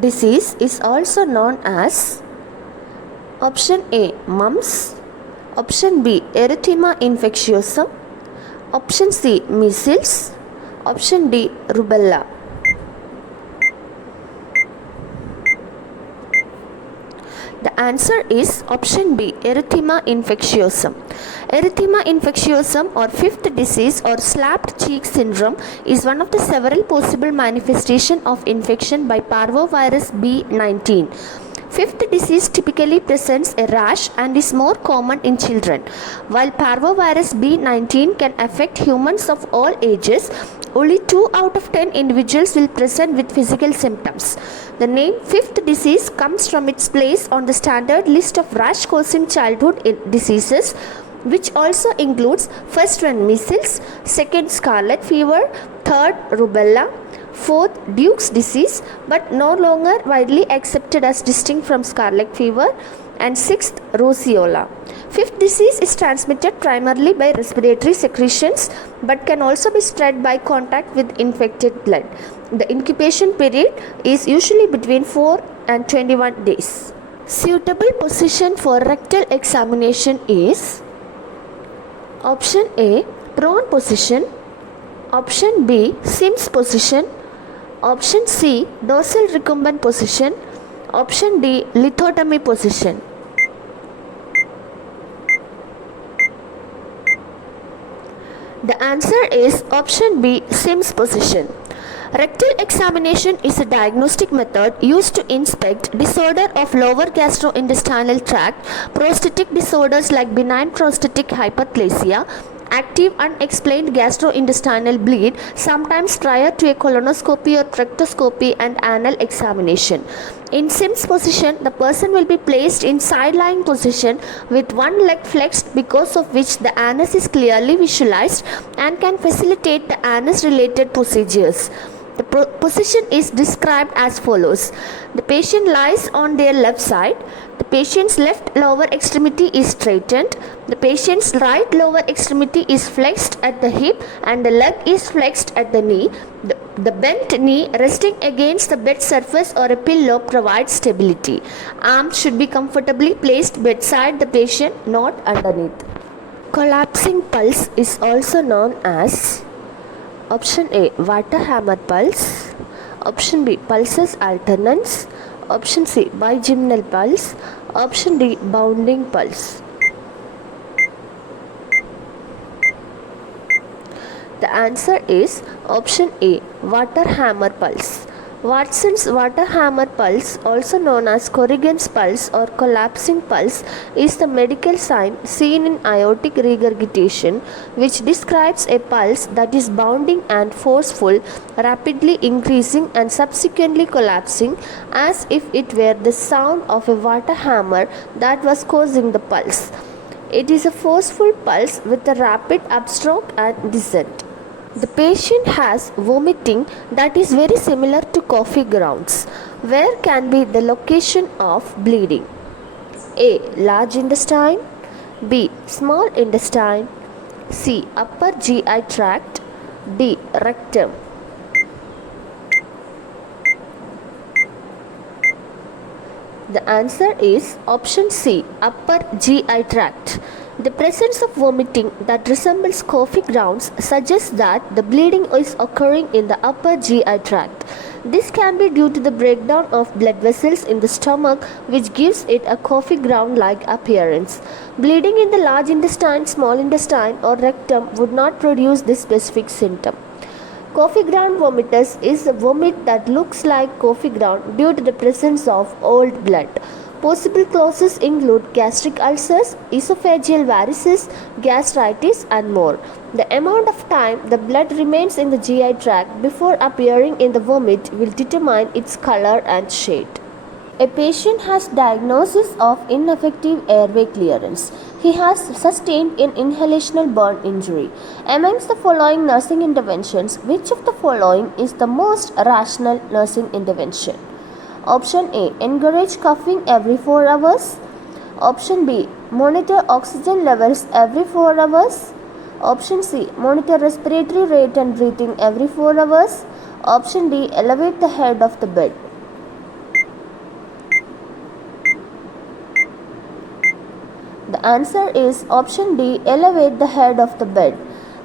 disease is also known as option A. Mumps, option B. Erythema infectiosum, option C. Measles, option D. Rubella. The answer is option B. Erythema infectiosum. Erythema infectiosum or fifth disease or slapped cheek syndrome is one of the several possible manifestations of infection by parvovirus B19. Fifth disease typically presents a rash and is more common in children. While parvovirus B19 can affect humans of all ages, only 2 out of 10 individuals will present with physical symptoms. The name fifth disease comes from its place on the standard list of rash-causing childhood diseases, which also includes first one measles, second scarlet fever, third rubella, fourth Duke's disease, but no longer widely accepted as distinct from scarlet fever, and sixth roseola. Fifth disease is transmitted primarily by respiratory secretions but can also be spread by contact with infected blood. The incubation period is usually between 4 and 21 days. Suitable position for rectal examination is option A. Prone position, option B. Sims position, option C. Dorsal recumbent position, option D. lithotomy position. The answer is option B. Sims position. Rectal examination is a diagnostic method used to inspect disorder of lower gastrointestinal tract, prostatic disorders like benign prostatic hyperplasia, active unexplained gastrointestinal bleed, sometimes prior to a colonoscopy or rectoscopy and anal examination. In Sims position, the person will be placed in side-lying position with one leg flexed, because of which the anus is clearly visualized and can facilitate the anus-related procedures. The position is described as follows. The patient lies on their left side. The patient's left lower extremity is straightened. The patient's right lower extremity is flexed at the hip and the leg is flexed at the knee. The bent knee resting against the bed surface or a pillow provides stability. Arms should be comfortably placed bedside the patient, not underneath. Collapsing pulse is also known as option A. Water hammer pulse, option B. Pulsus alternans, option C. Bigymnal pulse, option D. Bounding pulse. The answer is option A. Water hammer pulse. Watson's water hammer pulse, also known as Corrigan's pulse or collapsing pulse, is the medical sign seen in aortic regurgitation, which describes a pulse that is bounding and forceful, rapidly increasing and subsequently collapsing, as if it were the sound of a water hammer that was causing the pulse. It is a forceful pulse with a rapid upstroke and descent. The patient has vomiting that is very similar to coffee grounds. Where can be the location of bleeding? A. Large intestine, B. Small intestine, C. Upper GI tract, D. Rectum. The answer is option C. Upper GI tract. The presence of vomiting that resembles coffee grounds suggests that the bleeding is occurring in the upper GI tract. This can be due to the breakdown of blood vessels in the stomach, which gives it a coffee ground-like appearance. Bleeding in the large intestine, small intestine, or rectum would not produce this specific symptom. Coffee ground vomitus is a vomit that looks like coffee ground due to the presence of old blood. Possible causes include gastric ulcers, esophageal varices, gastritis, and more. The amount of time the blood remains in the GI tract before appearing in the vomit will determine its color and shade. A patient has diagnosis of ineffective airway clearance. He has sustained an inhalational burn injury. Amongst the following nursing interventions, which of the following is the most rational nursing intervention? Option A. Encourage coughing every 4 hours. Option B. Monitor oxygen levels every 4 hours. Option C. Monitor respiratory rate and breathing every 4 hours. Option D. Elevate the head of the bed. The answer is option D, elevate the head of the bed.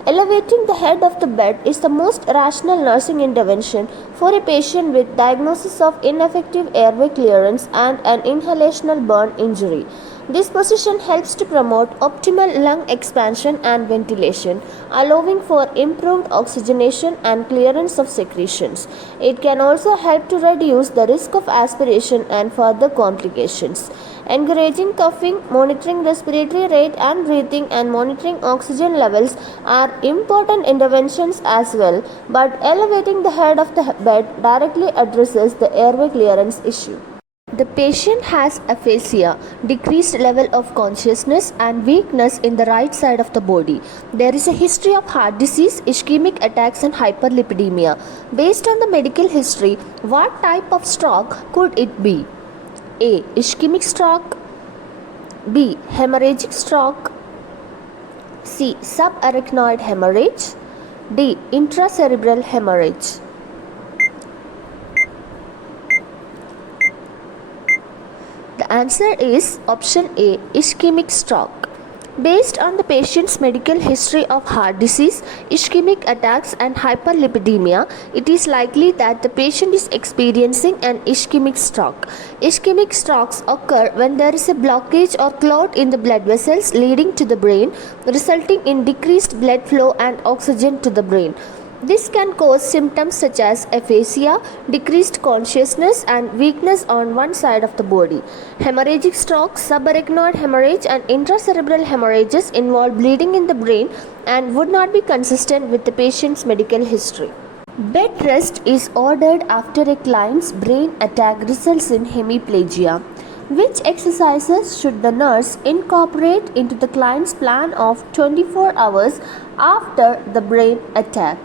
Elevating the head of the bed is the most rational nursing intervention for a patient with diagnosis of ineffective airway clearance and an inhalational burn injury. This position helps to promote optimal lung expansion and ventilation, allowing for improved oxygenation and clearance of secretions. It can also help to reduce the risk of aspiration and further complications. Encouraging coughing, monitoring respiratory rate and breathing, and monitoring oxygen levels are important interventions as well, but elevating the head of the bed directly addresses the airway clearance issue. The patient has aphasia, decreased level of consciousness and weakness in the right side of the body. There is a history of heart disease, ischemic attacks and hyperlipidemia. Based on the medical history, what type of stroke could it be? A. Ischemic stroke. B. Hemorrhagic stroke. C. Subarachnoid hemorrhage. D. Intracerebral hemorrhage. The answer is option A, ischemic stroke. Based on the patient's medical history of heart disease, ischemic attacks and hyperlipidemia, it is likely that the patient is experiencing an ischemic stroke. Ischemic strokes occur when there is a blockage or clot in the blood vessels leading to the brain, resulting in decreased blood flow and oxygen to the brain. This can cause symptoms such as aphasia, decreased consciousness, and weakness on one side of the body. Hemorrhagic stroke, subarachnoid hemorrhage, and intracerebral hemorrhages involve bleeding in the brain and would not be consistent with the patient's medical history. Bed rest is ordered after a client's brain attack results in hemiplegia. Which exercises should the nurse incorporate into the client's plan of 24 hours after the brain attack?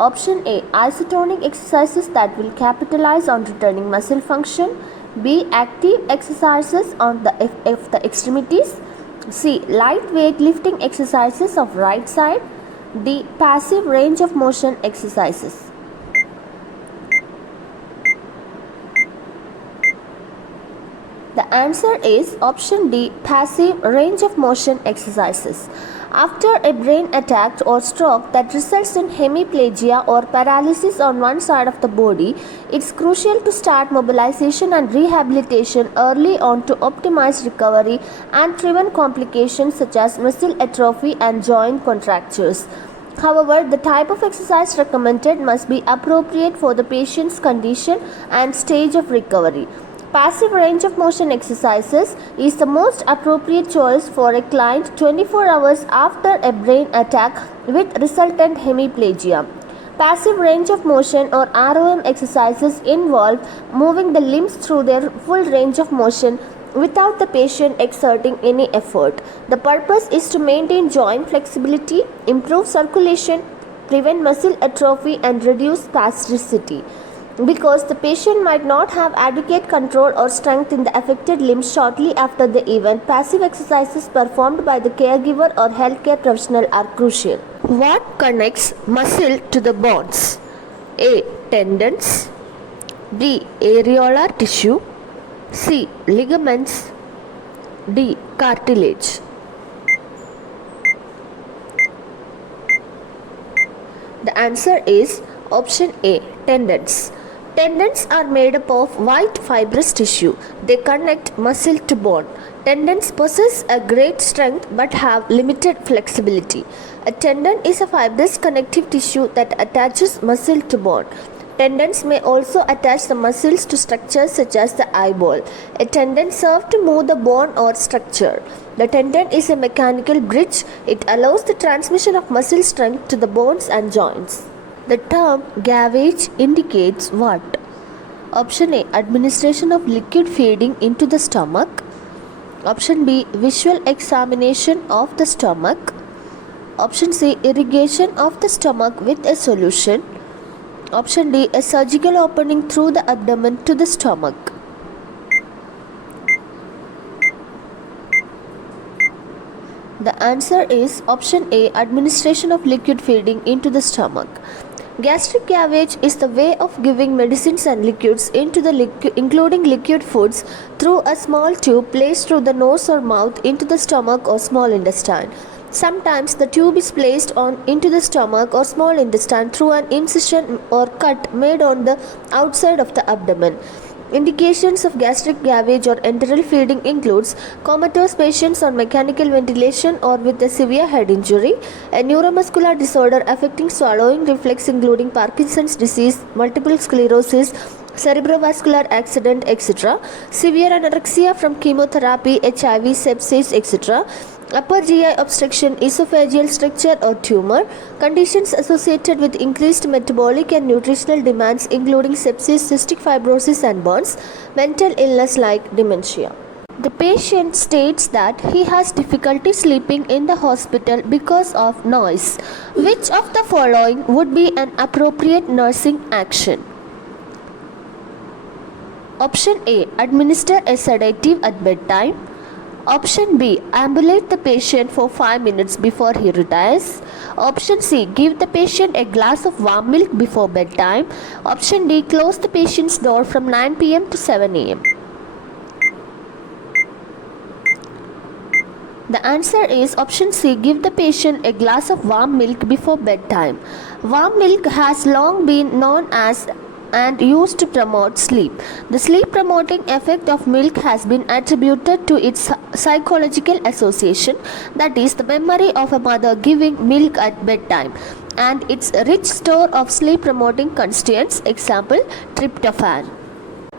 Option A, isotonic exercises that will capitalize on returning muscle function. B, active exercises on the extremities. C, lightweight lifting exercises of right side. D, passive range of motion exercises. The answer is option D, passive range of motion exercises. After a brain attack or stroke that results in hemiplegia or paralysis on one side of the body, it's crucial to start mobilization and rehabilitation early on to optimize recovery and prevent complications such as muscle atrophy and joint contractures. However, the type of exercise recommended must be appropriate for the patient's condition and stage of recovery. Passive range of motion exercises is the most appropriate choice for a client 24 hours after a brain attack with resultant hemiplegia. Passive range of motion or ROM exercises involve moving the limbs through their full range of motion without the patient exerting any effort. The purpose is to maintain joint flexibility, improve circulation, prevent muscle atrophy, and reduce spasticity. Because the patient might not have adequate control or strength in the affected limbs shortly after the event, passive exercises performed by the caregiver or healthcare professional are crucial. What connects muscle to the bones? A. Tendons. B. Areolar tissue. C. Ligaments. D. Cartilage. The answer is option A. Tendons. Tendons are made up of white fibrous tissue. They connect muscle to bone. Tendons possess a great strength but have limited flexibility. A tendon is a fibrous connective tissue that attaches muscle to bone. Tendons may also attach the muscles to structures such as the eyeball. A tendon serves to move the bone or structure. The tendon is a mechanical bridge. It allows the transmission of muscle strength to the bones and joints. The term gavage indicates what? Option A, administration of liquid feeding into the stomach. Option B, visual examination of the stomach. Option C, irrigation of the stomach with a solution. Option D, a surgical opening through the abdomen to the stomach. The answer is option A, administration of liquid feeding into the stomach. Gastric gavage is the way of giving medicines and liquids into the including liquid foods through a small tube placed through the nose or mouth into the stomach or small intestine. Sometimes the tube is placed into the stomach or small intestine through an incision or cut made on the outside of the abdomen. Indications of gastric gavage or enteral feeding includes comatose patients on mechanical ventilation or with a severe head injury, a neuromuscular disorder affecting swallowing reflex including Parkinson's disease, multiple sclerosis, cerebrovascular accident, etc., severe anorexia from chemotherapy, HIV, sepsis, etc., upper GI obstruction, esophageal stricture or tumor, conditions associated with increased metabolic and nutritional demands including sepsis, cystic fibrosis and burns, mental illness like dementia. The patient states that he has difficulty sleeping in the hospital because of noise. Which of the following would be an appropriate nursing action? Option A. Administer a sedative at bedtime. Option B. Ambulate the patient for 5 minutes before he retires. Option C. Give the patient a glass of warm milk before bedtime. Option D. Close the patient's door from 9 p.m. to 7 a.m. The answer is option C. Give the patient a glass of warm milk before bedtime. Warm milk has long been known as and used to promote sleep. The sleep promoting effect of milk has been attributed to its psychological association, that is, the memory of a mother giving milk at bedtime, and its rich store of sleep promoting constituents, example, tryptophan.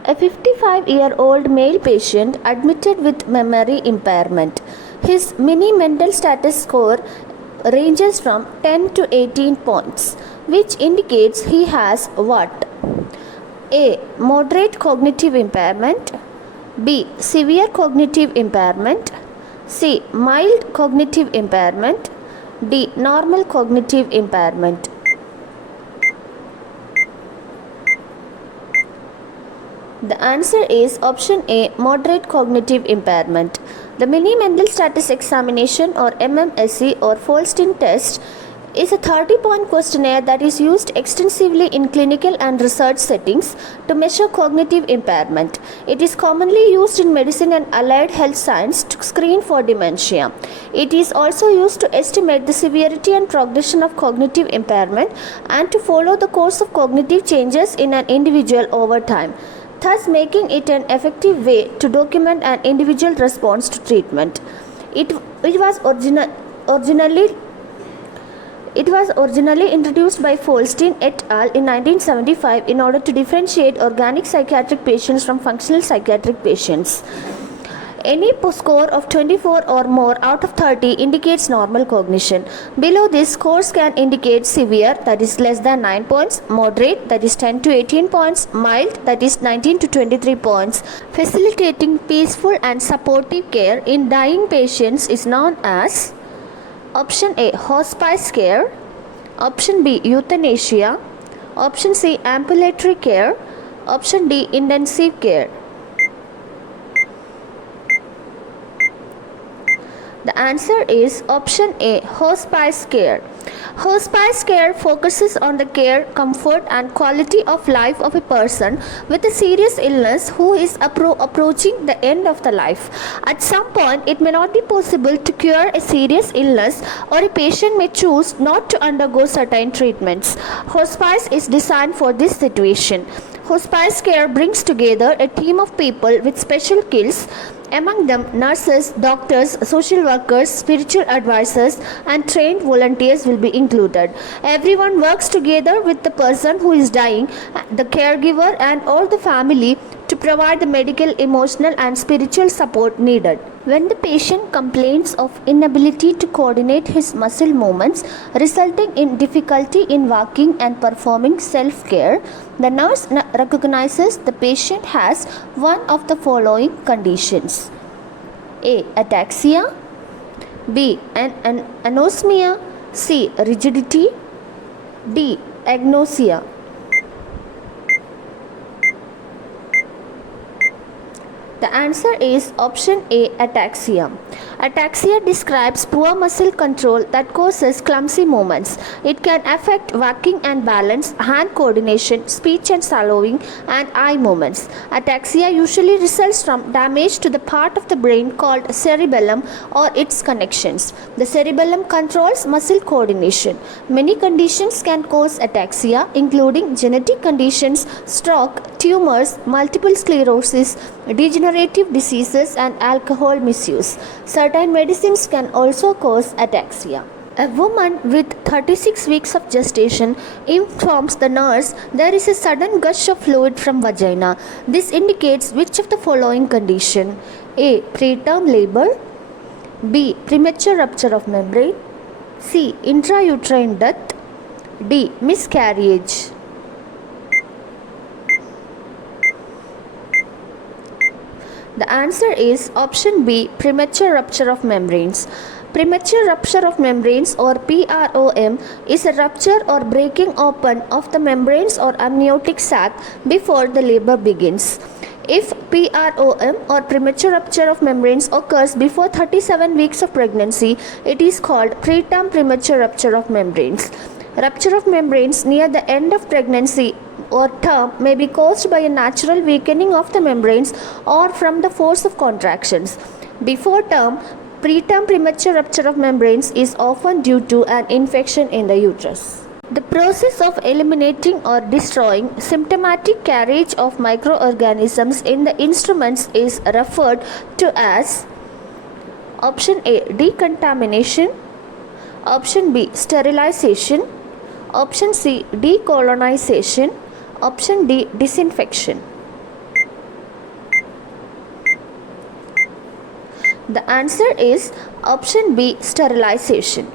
A 55-year-old male patient admitted with memory impairment. His mini mental status score ranges from 10 to 18 points, which indicates he has what? A. Moderate cognitive impairment. B. Severe cognitive impairment. C. Mild cognitive impairment. D. Normal cognitive impairment. The answer is option A. Moderate cognitive impairment. The Mini Mental Status Examination or MMSE or Folstein test is a 30-point questionnaire that is used extensively in clinical and research settings to measure cognitive impairment. It is commonly used in medicine and allied health science to screen for dementia. It is also used to estimate the severity and progression of cognitive impairment and to follow the course of cognitive changes in an individual over time, thus making it an effective way to document an individual response to treatment. It was originally introduced by Folstein et al. In 1975 in order to differentiate organic psychiatric patients from functional psychiatric patients. Any score of 24 or more out of 30 indicates normal cognition. Below this, scores can indicate severe, that is less than 9 points, moderate, that is 10 to 18 points, mild, that is 19 to 23 points. Facilitating peaceful and supportive care in dying patients is known as option A. Hospice care. Option B. Euthanasia. Option C. Ambulatory care. Option D. Intensive care. The answer is option A. Hospice care. Hospice care focuses on the care, comfort and quality of life of a person with a serious illness who is approaching the end of the life. At some point, it may not be possible to cure a serious illness, or a patient may choose not to undergo certain treatments. Hospice is designed for this situation. Hospice care brings together a team of people with special skills. Among them, nurses, doctors, social workers, spiritual advisors, and trained volunteers will be included. Everyone works together with the person who is dying, the caregiver, and all the family to provide the medical, emotional, and spiritual support needed. When the patient complains of inability to coordinate his muscle movements, resulting in difficulty in walking and performing self-care, the nurse recognizes the patient has one of the following conditions: A. Ataxia. B. Anosmia. C. Rigidity. D. Agnosia. The answer is option A. Ataxia. Ataxia describes poor muscle control that causes clumsy movements. It can affect walking and balance, hand coordination, speech and swallowing, and eye movements. Ataxia usually results from damage to the part of the brain called cerebellum or its connections. The cerebellum controls muscle coordination. Many conditions can cause ataxia, including genetic conditions, stroke, tumors, multiple sclerosis, degenerative diseases, and alcohol misuse. Certain medicines can also cause ataxia. A woman with 36 weeks of gestation informs the nurse there is a sudden gush of fluid from vagina. This indicates which of the following condition? A. Preterm labor. B. Premature rupture of membrane. C. Intrauterine death. D. Miscarriage. The answer is option B, premature rupture of membranes. Premature rupture of membranes or PROM is a rupture or breaking open of the membranes or amniotic sac before the labor begins. If PROM or premature rupture of membranes occurs before 37 weeks of pregnancy, it is called preterm premature rupture of membranes. Rupture of membranes near the end of pregnancy or term may be caused by a natural weakening of the membranes or from the force of contractions. Before term, preterm premature rupture of membranes is often due to an infection in the uterus. The process of eliminating or destroying symptomatic carriage of microorganisms in the instruments is referred to as option A, decontamination, option B, sterilization, option C, decolonization, option D, disinfection. The answer is option B, sterilization.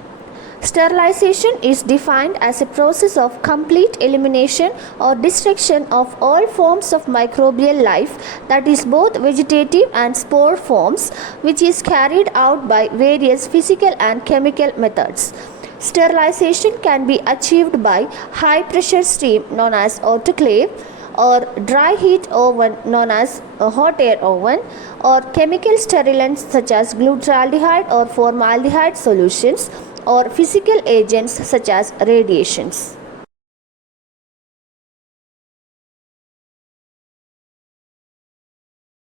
Sterilization is defined as a process of complete elimination or destruction of all forms of microbial life, that is both vegetative and spore forms, which is carried out by various physical and chemical methods. Sterilization can be achieved by high pressure steam known as autoclave, or dry heat oven known as a hot air oven, or chemical sterilants such as glutaraldehyde or formaldehyde solutions, or physical agents such as radiations.